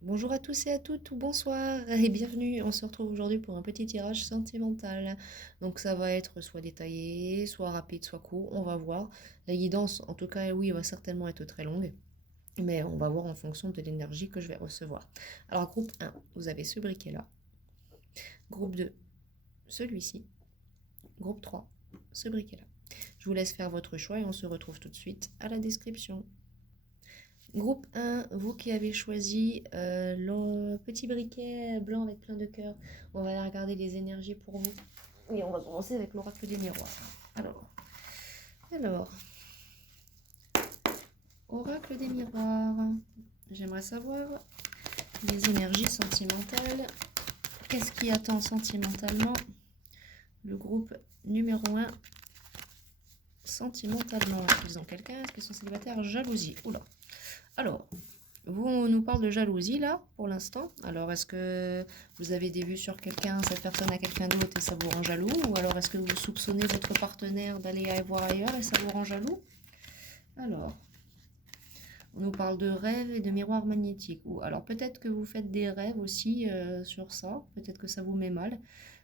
Bonjour à tous et à toutes, ou bonsoir et bienvenue. On se retrouve aujourd'hui pour un petit tirage sentimental. Donc ça va être soit détaillé, soit rapide, soit court. On va voir. La guidance, en tout cas, oui, va certainement être très longue. Mais on va voir en fonction de l'énergie que je vais recevoir. Alors, groupe 1, vous avez ce briquet-là. Groupe 2, celui-ci. Groupe 3, ce briquet-là. Je vous laisse faire votre choix et on se retrouve tout de suite à la description. Groupe 1, vous qui avez choisi le petit briquet blanc avec plein de cœurs, on va aller regarder les énergies pour vous. Et on va commencer avec l'oracle des miroirs. Alors, oracle des miroirs. J'aimerais savoir les énergies sentimentales. Qu'est-ce qui attend sentimentalement le groupe numéro 1 sentimentalement? Est-ce qu'ils ont quelqu'un? Est-ce qu'ils sont célibataires? Jalousie. Oula. Alors, vous, on nous parle de jalousie là, pour l'instant. Alors, est-ce que vous avez des vues sur quelqu'un, cette personne a quelqu'un d'autre et ça vous rend jaloux? Ou alors, est-ce que vous soupçonnez votre partenaire d'aller voir ailleurs et ça vous rend jaloux? Alors, on nous parle de rêves et de miroirs magnétiques. Ou alors, peut-être que vous faites des rêves aussi sur ça. Peut-être que ça vous met mal.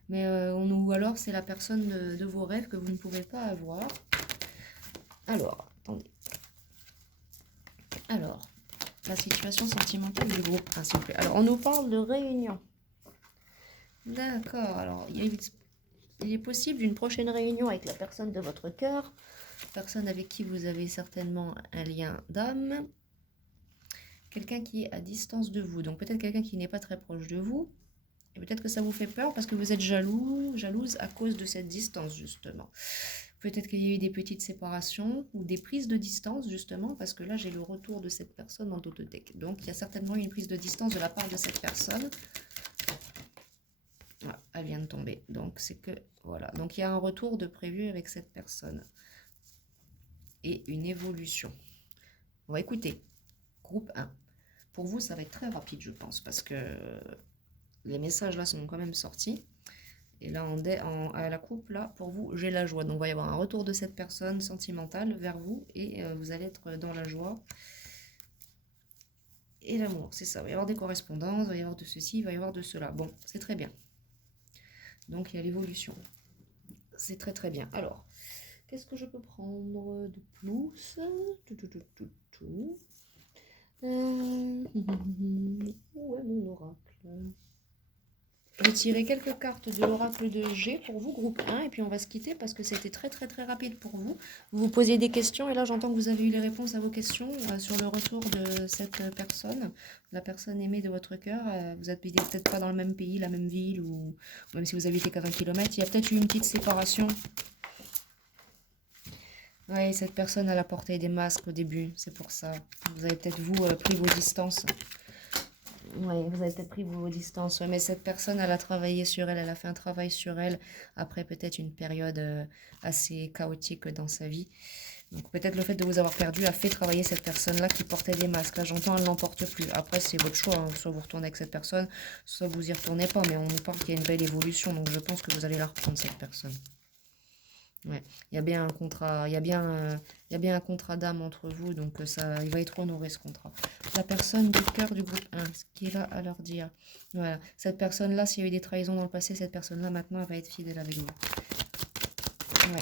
Mais ou alors, c'est la personne de vos rêves que vous ne pouvez pas avoir. Alors, attendez. Alors, la situation sentimentale du groupe 1, s'il vous plaît. Alors, on nous parle de réunion. D'accord, alors il est possible d'une prochaine réunion avec la personne de votre cœur, personne avec qui vous avez certainement un lien d'âme, quelqu'un qui est à distance de vous, donc peut-être quelqu'un qui n'est pas très proche de vous, et peut-être que ça vous fait peur parce que vous êtes jalouse à cause de cette distance justement. Peut-être qu'il y a eu des petites séparations ou des prises de distance justement, parce que là j'ai le retour de cette personne dans Tototech. Donc il y a certainement une prise de distance de la part de cette personne. Voilà, elle vient de tomber. Donc c'est que voilà. Donc il y a un retour de prévu avec cette personne et une évolution. On va écouter. Groupe 1. Pour vous, ça va être très rapide, je pense, parce que les messages là sont quand même sortis. Et là, à la coupe, là, pour vous, j'ai la joie. Donc, il va y avoir un retour de cette personne sentimentale vers vous et vous allez être dans la joie et l'amour. C'est ça. Il va y avoir des correspondances, il va y avoir de ceci, il va y avoir de cela. Bon, c'est très bien. Donc, il y a l'évolution. C'est très très bien. Alors, qu'est-ce que je peux prendre de plus? Où est mon oracle? Je vais tirer quelques cartes de l'oracle de G pour vous, groupe 1, et puis on va se quitter parce que c'était très très très rapide pour vous. Vous vous posez des questions et là j'entends que vous avez eu les réponses à vos questions sur le retour de cette personne, la personne aimée de votre cœur. Vous n'habitez peut-être pas dans le même pays, la même ville, ou même si vous habitez qu'à 20 km, il y a peut-être eu une petite séparation. Oui, cette personne, elle a porté des masques au début, c'est pour ça. Vous avez peut-être, vous, pris vos distances. Oui, vous avez peut-être pris vos distances, ouais, mais cette personne, elle a travaillé sur elle, elle a fait un travail sur elle, après peut-être une période assez chaotique dans sa vie. Donc peut-être le fait de vous avoir perdu a fait travailler cette personne-là qui portait des masques. Là, j'entends, elle n'en porte plus. Après, c'est votre choix, hein. Soit vous retournez avec cette personne, soit vous y retournez pas, mais on nous parle qu'il y a une belle évolution, donc je pense que vous allez la reprendre, cette personne. Ouais, il y a bien un contrat, il y a bien un contrat d'âme entre vous, donc ça, il va être honoré ce contrat. La personne du cœur du groupe 1, ce qui est là à leur dire. Voilà, cette personne-là, s'il y a eu des trahisons dans le passé, cette personne-là maintenant, elle va être fidèle avec vous. Ouais,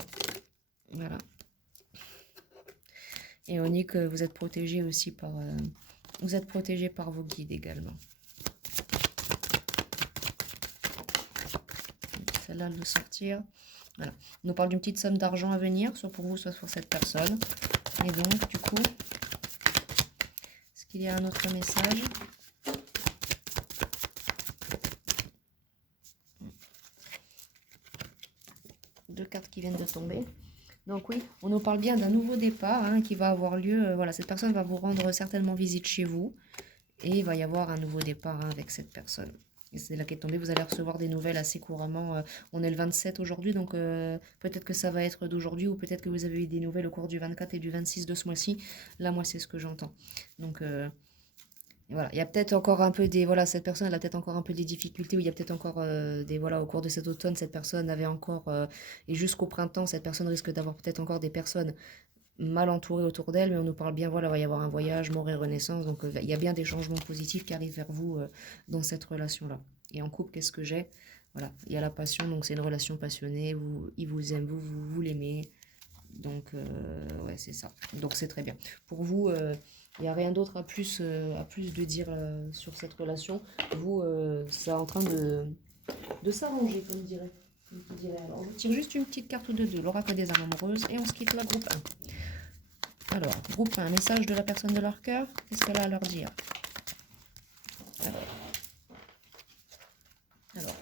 voilà. Et on dit que vous êtes protégé aussi vous êtes protégé par vos guides également. Celle-là, elle doit sortir. Voilà. On nous parle d'une petite somme d'argent à venir, soit pour vous, soit pour cette personne. Et donc, du coup, est-ce qu'il y a un autre message? Deux cartes qui viennent de tomber. Donc oui, on nous parle bien d'un nouveau départ hein, qui va avoir lieu. Voilà, cette personne va vous rendre certainement visite chez vous. Et il va y avoir un nouveau départ hein, avec cette personne. Et c'est là qui est tombé, vous allez recevoir des nouvelles assez couramment. On est le 27 aujourd'hui, donc peut-être que ça va être d'aujourd'hui ou peut-être que vous avez eu des nouvelles au cours du 24 et du 26 de ce mois-ci. Là, moi, c'est ce que j'entends. Donc voilà, il y a peut-être encore un peu des... Voilà, cette personne, elle a peut-être encore un peu des difficultés, ou il y a peut-être encore des... Voilà, au cours de cet automne, cette personne avait encore... et jusqu'au printemps, cette personne risque d'avoir peut-être encore des personnes mal entourée autour d'elle, mais on nous parle bien, voilà, il va y avoir un voyage, mort et renaissance, donc il y a bien des changements positifs qui arrivent vers vous dans cette relation-là. Et en couple, qu'est-ce que j'ai? Voilà, il y a la passion, donc c'est une relation passionnée, il vous aime, vous l'aimez, donc ouais, c'est ça. Donc c'est très bien. Pour vous, il n'y a rien d'autre à plus de dire sur cette relation. Vous, c'est en train de s'arranger, comme tu dirais. Alors, je tire juste une petite carte de deux, l'oracle des âmes amoureuses, et on se quitte la groupe 1. Alors, groupe 1, message de la personne de leur cœur, qu'est-ce qu'elle a à leur dire? Alors,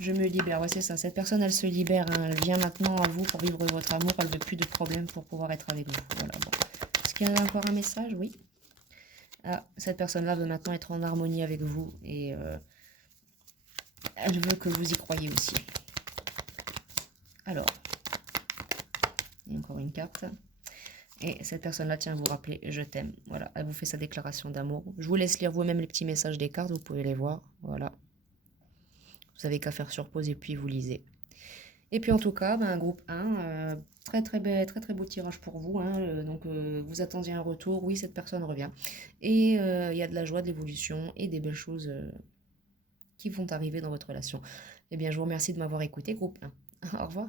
je me libère, ouais, c'est ça. Cette personne, elle se libère, hein. Elle vient maintenant à vous pour vivre votre amour. Elle ne veut plus de problème pour pouvoir être avec vous. Voilà, bon. Est-ce qu'il y a encore un message? Oui. Ah, cette personne-là veut maintenant être en harmonie avec vous et elle veut que vous y croyiez aussi. Alors, il y a encore une carte. Et cette personne-là tient à vous rappeler « Je t'aime ». Voilà, elle vous fait sa déclaration d'amour. Je vous laisse lire vous-même les petits messages des cartes, vous pouvez les voir. Voilà. Vous n'avez qu'à faire sur pause et puis vous lisez. Et puis en tout cas, ben, groupe 1, très beau tirage pour vous. Hein, donc vous attendiez un retour, oui, cette personne revient. Et il y a de la joie, de l'évolution et des belles choses qui vont arriver dans votre relation. Eh bien, je vous remercie de m'avoir écouté, groupe 1. Au revoir.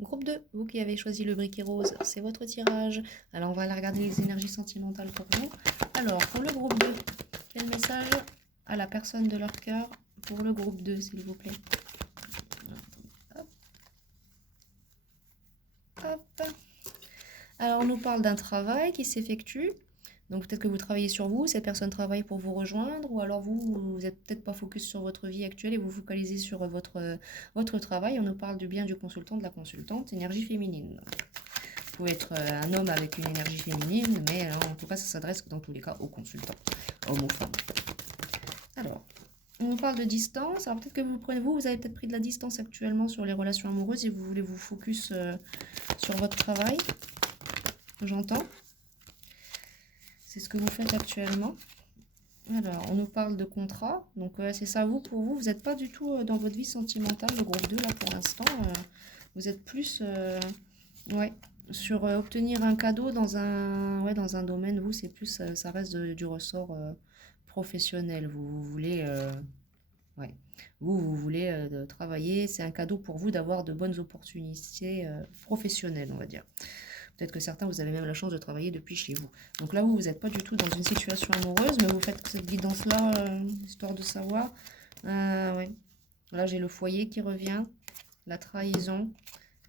Groupe 2, vous qui avez choisi le briquet rose, c'est votre tirage. Alors, on va aller regarder les énergies sentimentales pour vous. Alors, pour le groupe 2, quel message à la personne de leur cœur pour le groupe 2, s'il vous plaît? Hop. Hop. Alors, on nous parle d'un travail qui s'effectue. Donc, peut-être que vous travaillez sur vous, cette personne travaille pour vous rejoindre, ou alors vous n'êtes peut-être pas focus sur votre vie actuelle et vous focalisez sur votre travail. On nous parle du bien du consultant, de la consultante, énergie féminine. Vous pouvez être un homme avec une énergie féminine, mais en tout cas, ça s'adresse dans tous les cas aux consultants, hommes ou femmes. Alors, on parle de distance. Alors, peut-être que vous avez peut-être pris de la distance actuellement sur les relations amoureuses et vous voulez vous focus sur votre travail. J'entends. C'est ce que vous faites actuellement. Alors, on nous parle de contrat. Donc, c'est ça, pour vous n'êtes pas du tout dans votre vie sentimentale, le groupe 2, là, pour l'instant. Vous êtes plus ouais, sur obtenir un cadeau dans dans un domaine. Vous, c'est plus, ça reste du ressort professionnel. Vous voulez, ouais, vous voulez travailler. C'est un cadeau pour vous d'avoir de bonnes opportunités professionnelles, on va dire. Peut-être que certains, vous avez même la chance de travailler depuis chez vous. Donc là, vous n'êtes pas du tout dans une situation amoureuse, mais vous faites cette guidance-là, histoire de savoir. Ouais. Là, j'ai le foyer qui revient, la trahison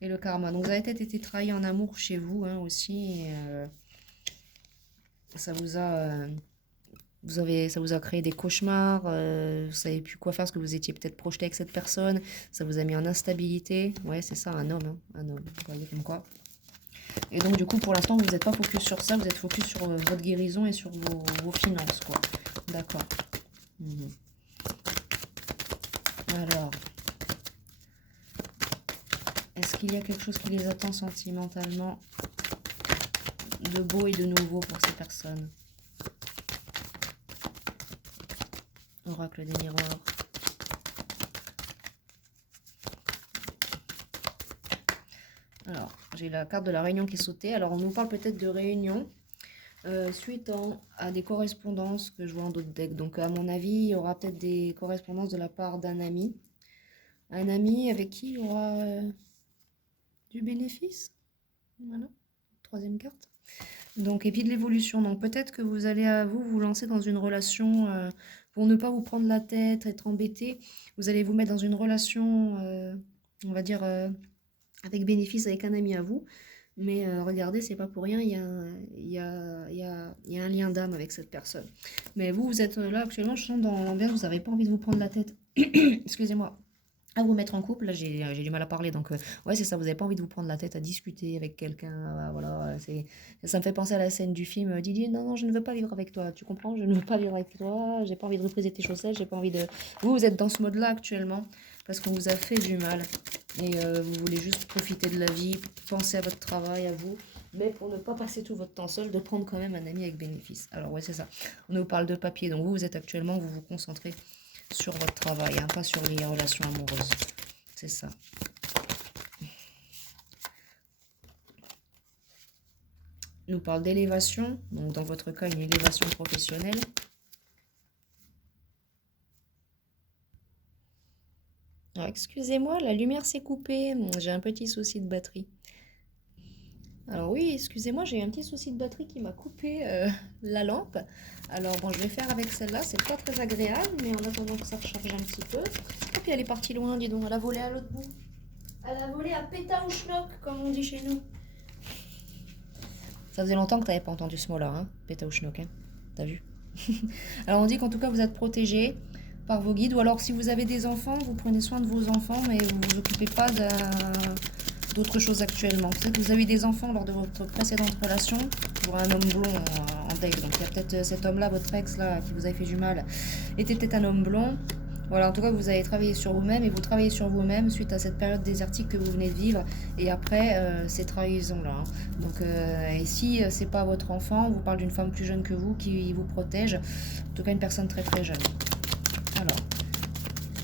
et le karma. Donc, vous avez peut-être été trahi en amour chez vous aussi. Et, ça vous a... ça vous a créé des cauchemars, vous ne savez plus quoi faire parce que vous étiez peut-être projeté avec cette personne, ça vous a mis en instabilité. Ouais, c'est ça, un homme, hein, un homme. Vous voyez comme quoi. Et donc, du coup, pour l'instant, vous n'êtes pas focus sur ça, vous êtes focus sur votre guérison et sur vos finances, quoi. D'accord. Alors, est-ce qu'il y a quelque chose qui les attend sentimentalement de beau et de nouveau pour ces personnes? Oracle des miroirs. Alors, j'ai la carte de la réunion qui est sautée. Alors, on nous parle peut-être de réunion suite à des correspondances que je vois en d'autres decks. Donc, à mon avis, il y aura peut-être des correspondances de la part d'un ami. Un ami avec qui il y aura du bénéfice. Voilà, troisième carte. Donc, et puis de l'évolution. Donc, peut-être que vous allez vous lancer dans une relation pour ne pas vous prendre la tête, être embêté. Vous allez vous mettre dans une relation, on va dire, avec bénéfice avec un ami à vous. Mais regardez, c'est pas pour rien, il y a un lien d'âme avec cette personne. Mais vous êtes là actuellement, je sens dans l'ambiance, vous n'avez pas envie de vous prendre la tête. Excusez-moi. À vous mettre en couple, là j'ai du mal à parler, donc ouais c'est ça, vous n'avez pas envie de vous prendre la tête à discuter avec quelqu'un, voilà, ça me fait penser à la scène du film, Didier, non, je ne veux pas vivre avec toi, tu comprends, je ne veux pas vivre avec toi, j'ai pas envie de repriser tes chaussettes, j'ai pas envie de... Vous êtes dans ce mode-là actuellement, parce qu'on vous a fait du mal, et vous voulez juste profiter de la vie, penser à votre travail, à vous, mais pour ne pas passer tout votre temps seul, de prendre quand même un ami avec bénéfice. Alors ouais c'est ça, on nous parle de papier, donc vous êtes actuellement, vous vous concentrez sur votre travail, hein, pas sur les relations amoureuses. C'est ça. nous parle d'élévation. Donc, dans votre cas, une élévation professionnelle. Alors, excusez-moi, la lumière s'est coupée. J'ai un petit souci de batterie. Alors oui, excusez-moi, j'ai eu un petit souci de batterie qui m'a coupé la lampe. Alors bon, je vais faire avec celle-là, c'est pas très agréable, mais en attendant que ça recharge un petit peu. Et puis elle est partie loin, dis donc, elle a volé à l'autre bout. Elle a volé à péta ou schnock, comme on dit chez nous. Ça faisait longtemps que t'avais pas entendu ce mot-là, hein, péta ou schnock, hein. T'as vu? Alors on dit qu'en tout cas vous êtes protégé par vos guides, ou alors si vous avez des enfants, vous prenez soin de vos enfants, mais vous vous occupez pas d'autres choses actuellement. Peut-être que vous avez eu des enfants lors de votre précédente relation, pour un homme blond en date. Donc il y a peut-être cet homme-là, votre ex là, qui vous avait fait du mal, était peut-être un homme blond. Voilà, en tout cas, vous avez travaillé sur vous-même et vous travaillez sur vous-même suite à cette période désertique que vous venez de vivre et après ces trahisons-là, hein. Donc, et si c'est pas votre enfant, on vous parle d'une femme plus jeune que vous qui vous protège, en tout cas une personne très très jeune. Alors,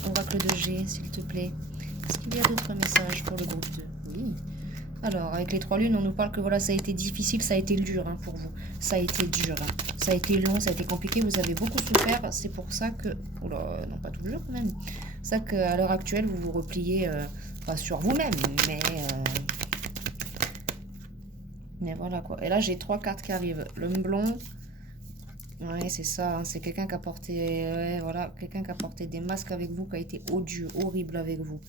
oracle de G, s'il te plaît. Est-ce qu'il y a d'autres messages pour le groupe 2? Oui. Alors, avec les 3 lunes, on nous parle que voilà, ça a été difficile, ça a été dur hein, pour vous. Ça a été dur, hein. Ça a été long, ça a été compliqué, vous avez beaucoup souffert. C'est pour ça que... Oh là, non, pas toujours quand même. C'est ça qu'à l'heure actuelle, vous vous repliez, pas sur vous-même, mais voilà quoi. Et là, j'ai 3 cartes qui arrivent. L'homme blond, ouais, c'est ça, hein, c'est quelqu'un qui a porté, ouais, voilà, quelqu'un qui a porté des masques avec vous, qui a été odieux, horrible avec vous.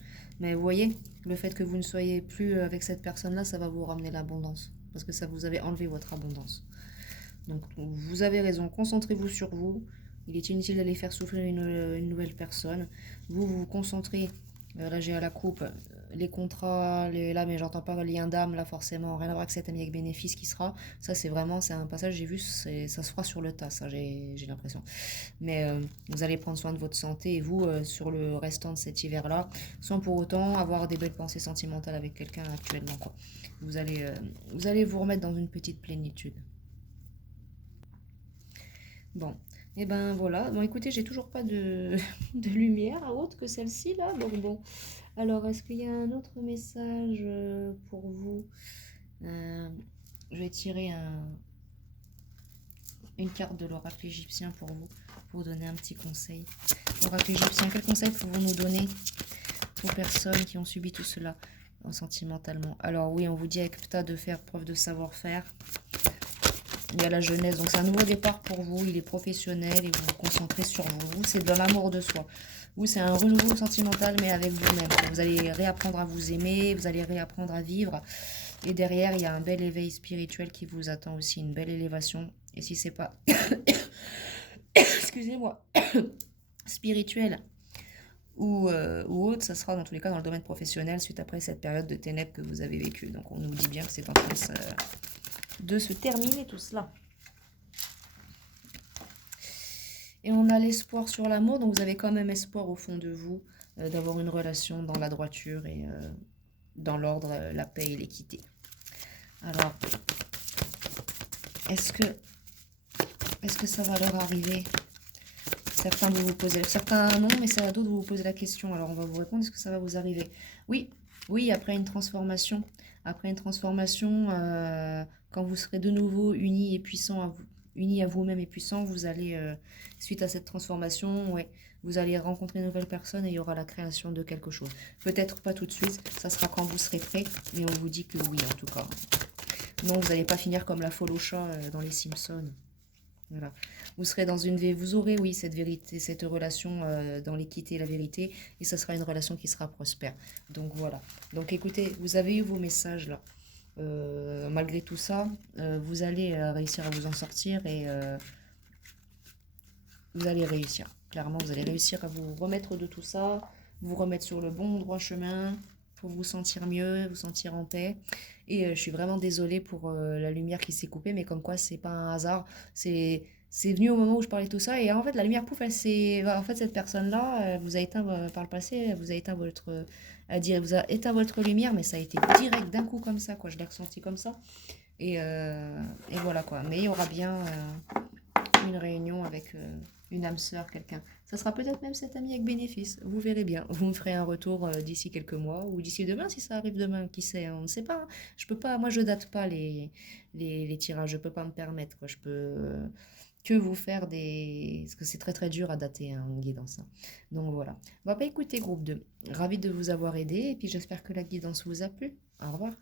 Mais vous voyez, le fait que vous ne soyez plus avec cette personne-là, ça va vous ramener l'abondance. Parce que ça vous avait enlevé votre abondance. Donc, vous avez raison, concentrez-vous sur vous. Il est inutile d'aller faire souffrir une nouvelle personne. Vous vous concentrez, là j'ai à la coupe, les contrats, là, mais j'entends pas le lien d'âme, là forcément, rien à voir avec cet ami avec bénéfice qui sera. Ça, c'est vraiment, c'est un passage, j'ai vu, ça se fera sur le tas, ça, j'ai l'impression. Mais vous allez prendre soin de votre santé et vous, sur le restant de cet hiver-là, sans pour autant avoir des belles pensées sentimentales avec quelqu'un actuellement, quoi. Vous allez vous remettre dans une petite plénitude. Bon, et ben voilà. Bon, écoutez, j'ai toujours pas de, de lumière autre que celle-ci là. Donc bon. Alors, est-ce qu'il y a un autre message pour vous? Je vais tirer une carte de l'oracle égyptien pour vous donner un petit conseil. Oracle égyptien, quel conseil pouvons nous donner aux personnes qui ont subi tout cela sentimentalement? Alors oui, on vous dit avec Ptah de faire preuve de savoir-faire. Il y a la jeunesse, donc c'est un nouveau départ pour vous, il est professionnel et vous vous concentrez sur vous. Vous, c'est de l'amour de soi. Vous, c'est un renouveau sentimental, mais avec vous-même. Vous allez réapprendre à vous aimer, vous allez réapprendre à vivre. Et derrière, il y a un bel éveil spirituel qui vous attend aussi, une belle élévation. Et si c'est pas, excusez-moi, spirituel ou autre, ça sera dans tous les cas dans le domaine professionnel suite après cette période de ténèbres que vous avez vécue. Donc on nous dit bien que c'est en train de se terminer tout cela. Et on a l'espoir sur l'amour, donc vous avez quand même espoir au fond de vous d'avoir une relation dans la droiture et dans l'ordre, la paix et l'équité. Alors, est-ce que ça va leur arriver? Certains vous posez, certains non, mais c'est à d'autres vous vous posez la question. Alors on va vous répondre, est-ce que ça va vous arriver? Oui, oui, après une transformation. Après une transformation, quand vous serez de nouveau unis et puissants à vous, unis à vous-même et puissants, vous allez, suite à cette transformation, ouais, vous allez rencontrer une nouvelle personne et il y aura la création de quelque chose. Peut-être pas tout de suite, ça sera quand vous serez prêt, mais on vous dit que oui en tout cas. Non, vous n'allez pas finir comme la folle au chat dans les Simpsons. Voilà. Vous serez dans vous aurez, oui, cette vérité, cette relation dans l'équité et la vérité, et ça sera une relation qui sera prospère. Donc voilà. Donc écoutez, vous avez eu vos messages là. Malgré tout ça, vous allez réussir à vous en sortir et vous allez réussir. Clairement, vous allez réussir à vous remettre de tout ça, vous remettre sur le bon droit chemin pour vous sentir mieux, vous sentir en paix. Et je suis vraiment désolée pour la lumière qui s'est coupée, mais comme quoi c'est pas un hasard, c'est venu au moment où je parlais de tout ça et en fait la lumière pouf, en fait cette personne-là vous a éteint par le passé, vous a éteint vous a éteint votre lumière, mais ça a été direct d'un coup comme ça quoi, je l'ai ressenti comme ça et voilà quoi. Mais une réunion avec une âme sœur, quelqu'un. Ça sera peut-être même cet ami avec bénéfice. Vous verrez bien. Vous me ferez un retour d'ici quelques mois ou d'ici demain si ça arrive demain. Qui sait, on ne sait pas. Hein. Je peux pas. Moi, je date pas les tirages. Je peux pas me permettre. Quoi. Je peux que vous faire des. Parce que c'est très très dur à dater hein, une guidance. Hein. Donc voilà. On va pas écouter groupe 2. Ravi de vous avoir aidé et puis j'espère que la guidance vous a plu. Au revoir.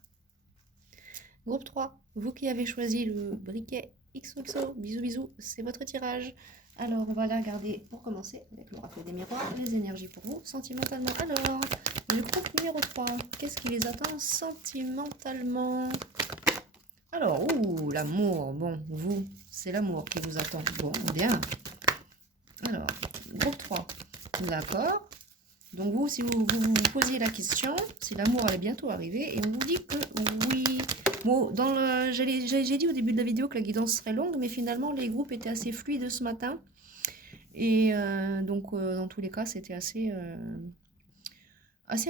Groupe 3, vous qui avez choisi le briquet XOXO, bisous bisous, c'est votre tirage. Alors, on va la regarder pour commencer avec l'oracle des miroirs, les énergies pour vous, sentimentalement. Alors, le groupe numéro 3, qu'est-ce qui les attend sentimentalement? Alors, ouh, l'amour, bon, vous, c'est l'amour qui vous attend. Bon, bien. Alors, groupe 3, d'accord. Donc vous, si vous posiez la question, si l'amour allait bientôt arriver, et on vous dit que oui. Bon, j'ai dit au début de la vidéo que la guidance serait longue, mais finalement les groupes étaient assez fluides ce matin. Et donc dans tous les cas, c'était assez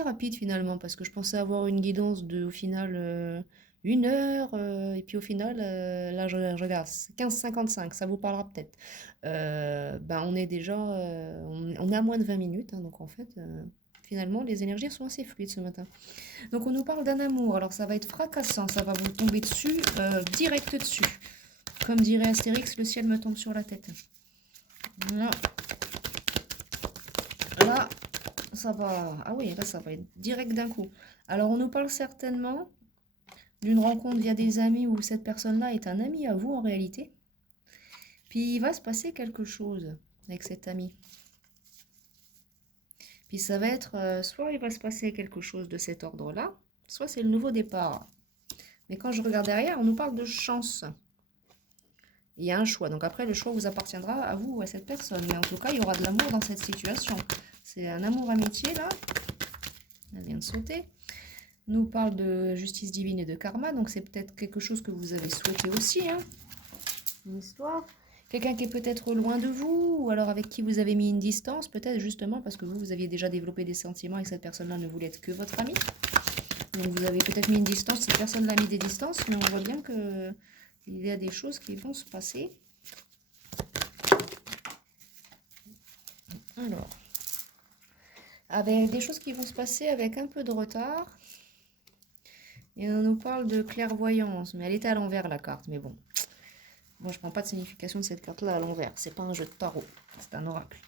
rapide finalement, parce que je pensais avoir une guidance de au final 1 heure, et puis au final, là je regarde, 15h55, ça vous parlera peut-être. Ben, on est déjà, on est à moins de 20 minutes, hein, donc en fait, finalement, les énergies sont assez fluides ce matin. Donc on nous parle d'un amour, alors ça va être fracassant, ça va vous tomber dessus, direct dessus. Comme dirait Astérix, le ciel me tombe sur la tête. Là, là, ça va, ah oui, là ça va être direct d'un coup. Alors on nous parle certainement d'une rencontre via des amis où cette personne-là est un ami à vous en réalité. Puis il va se passer quelque chose avec cet ami. Puis ça va être, soit il va se passer quelque chose de cet ordre-là, soit c'est le nouveau départ. Mais quand je regarde derrière, on nous parle de chance. Il y a un choix. Donc après, le choix vous appartiendra à vous ou à cette personne. Mais en tout cas, il y aura de l'amour dans cette situation. C'est un amour-amitié, là. Elle vient de sauter. Nous parle de justice divine et de karma. Donc c'est peut-être quelque chose que vous avez souhaité aussi. Hein. Une histoire. Quelqu'un qui est peut-être loin de vous, ou alors avec qui vous avez mis une distance, peut-être justement parce que vous aviez déjà développé des sentiments et que cette personne-là ne voulait être que votre ami. Donc vous avez peut-être mis une distance, cette personne l'a mis des distances, mais on voit bien que il y a des choses qui vont se passer. Alors, avec des choses qui vont se passer avec un peu de retard. Et on nous parle de clairvoyance, mais elle était à l'envers la carte, mais bon. Moi, je ne prends pas de signification de cette carte-là à l'envers. C'est pas un jeu de tarot, c'est un oracle.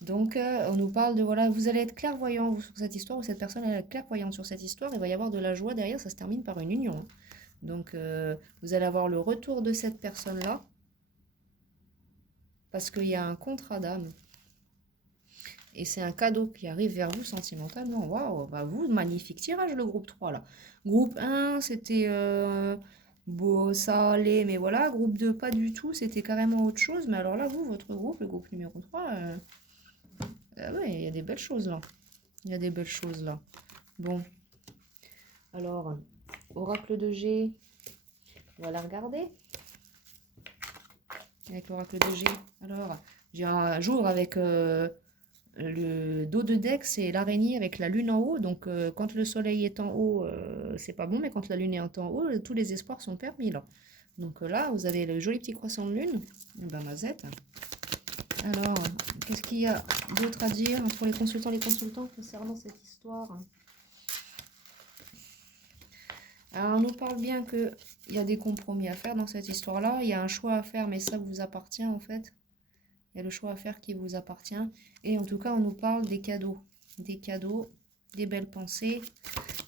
Donc, on nous parle de, voilà, vous allez être clairvoyant sur cette histoire, ou cette personne elle est clairvoyante sur cette histoire, il va y avoir de la joie derrière, ça se termine par une union. Hein. Donc, vous allez avoir le retour de cette personne-là, parce qu'il y a un contrat d'âme. Et c'est un cadeau qui arrive vers vous sentimentalement. Waouh, bah vous, magnifique tirage le groupe 3 là. Groupe 1, c'était beau, ça allait, mais voilà. Groupe 2, pas du tout, c'était carrément autre chose. Mais alors là, vous, votre groupe, le groupe numéro 3, ouais, il y a des belles choses là. Il y a des belles choses là. Bon. Alors, oracle de G, on va la regarder. Avec l'oracle de G. Alors, j'ai un jour avec... le dos de deck, c'est l'araignée avec la lune en haut. Donc, quand le soleil est en haut, c'est pas bon. Mais quand la lune est en haut, tous les espoirs sont permis. Là. Donc là, vous avez le joli petit croissant de lune. Ben, mazette. Alors, qu'est-ce qu'il y a d'autre à dire pour les consultants concernant cette histoire? Alors, on nous parle bien qu'il y a des compromis à faire dans cette histoire-là. Il y a un choix à faire, mais ça vous appartient en fait. Il y a le choix à faire qui vous appartient. Et en tout cas, on nous parle des cadeaux. Des cadeaux, des belles pensées.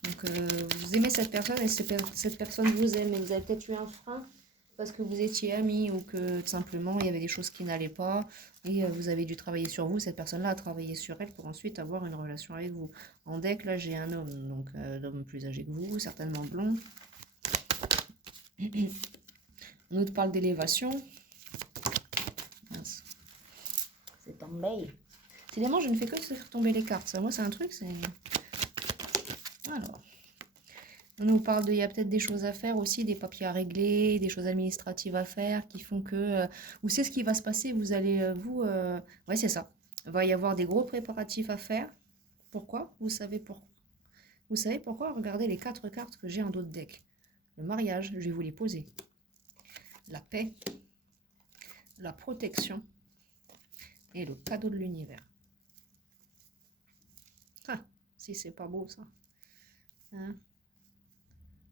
Donc, vous aimez cette personne et cette personne vous aime. Et vous avez peut-être eu un frein parce que vous étiez amis ou que tout simplement, il y avait des choses qui n'allaient pas. Et vous avez dû travailler sur vous. Cette personne-là a travaillé sur elle pour ensuite avoir une relation avec vous. En deck, là, j'ai un homme. Donc, l'homme plus âgé que vous, certainement blond. On nous parle d'élévation. Mince. C'est tombé. Décidément, je ne fais que faire tomber les cartes. Ça, moi, c'est un truc, c'est... Alors, on nous parle de... Il y a peut-être des choses à faire aussi, des papiers à régler, des choses administratives à faire qui font que... vous savez ce qui va se passer, vous allez... ouais, c'est ça. Il va y avoir des gros préparatifs à faire. Pourquoi? Vous savez pourquoi? Vous savez pourquoi? Regardez les 4 cartes que j'ai en dos de deck. Le mariage, je vais vous les poser. La paix. la protection et le cadeau de l'univers. Ah, si c'est pas beau ça. Hein?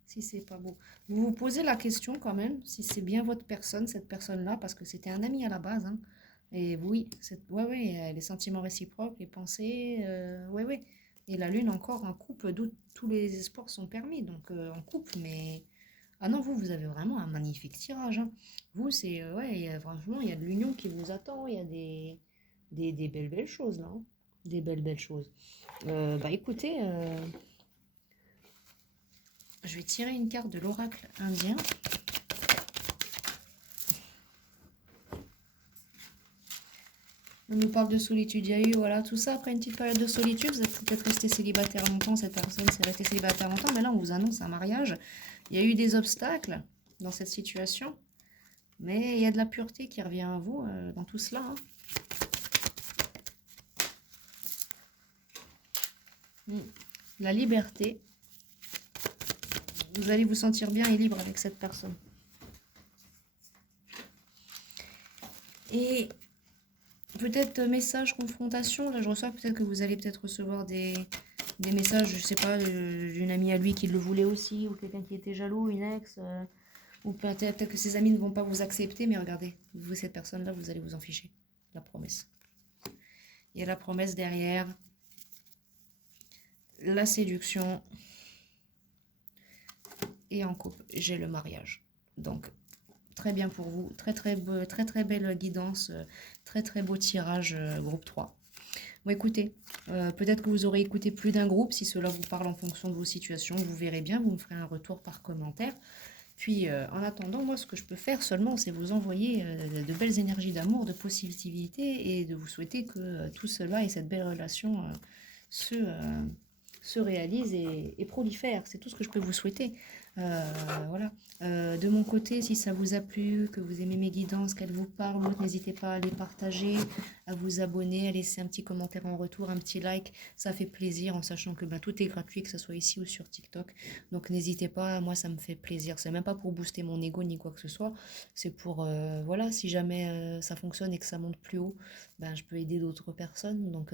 Si c'est pas beau. Vous vous posez la question quand même, si c'est bien votre personne, cette personne-là, parce que c'était un ami à la base. Hein. Et oui, ouais, les sentiments réciproques, les pensées, ouais. Et la lune encore en couple, d'où tous les espoirs sont permis, donc en couple, mais... Ah non, vous avez vraiment un magnifique tirage. Hein. Vous, c'est... ouais, franchement, il y a de l'union qui vous attend, il y a des belles choses là. Hein. Des belles choses. Bah écoutez, je vais tirer une carte de l'oracle indien. On nous parle de solitude, il y a eu, voilà, tout ça après une petite période de solitude. Vous êtes peut-être resté célibataire longtemps, cette personne s'est restée célibataire longtemps, mais là on vous annonce un mariage. Il y a eu des obstacles dans cette situation, mais il y a de la pureté qui revient à vous dans tout cela. Hein. La liberté. Vous allez vous sentir bien et libre avec cette personne. Et peut-être message, confrontation. Là, je reçois peut-être que vous allez peut-être recevoir des messages, je sais pas, d'une amie à lui qui le voulait aussi, ou quelqu'un qui était jaloux, une ex, ou peut-être que ses amis ne vont pas vous accepter, mais regardez, vous, cette personne-là, vous allez vous en ficher. La promesse. Il y a la promesse derrière. La séduction. Et en couple, j'ai le mariage. Donc, très bien pour vous. Très belle guidance. Très beau tirage groupe 3. Bon, écoutez, peut-être que vous aurez écouté plus d'un groupe. Si cela vous parle en fonction de vos situations, vous verrez bien. Vous me ferez un retour par commentaire. Puis, en attendant, moi, ce que je peux faire seulement, c'est vous envoyer de belles énergies d'amour, de positivité et de vous souhaiter que tout cela et cette belle relation se réalise et prolifère. C'est tout ce que je peux vous souhaiter. Voilà. De mon côté, si ça vous a plu, que vous aimez mes guidances, qu'elles vous parlent, n'hésitez pas à les partager, à vous abonner, à laisser un petit commentaire en retour, un petit like. Ça fait plaisir en sachant que tout est gratuit, que ce soit ici ou sur TikTok. Donc n'hésitez pas, moi ça me fait plaisir. C'est même pas pour booster mon ego ni quoi que ce soit. C'est pour, voilà, si jamais ça fonctionne et que ça monte plus haut, ben, je peux aider d'autres personnes. Donc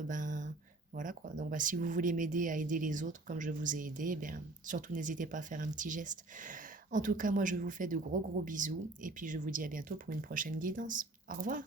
voilà quoi. Donc si vous voulez m'aider à aider les autres comme je vous ai aidé, surtout n'hésitez pas à faire un petit geste. En tout cas, moi je vous fais de gros bisous et puis je vous dis à bientôt pour une prochaine guidance. Au revoir.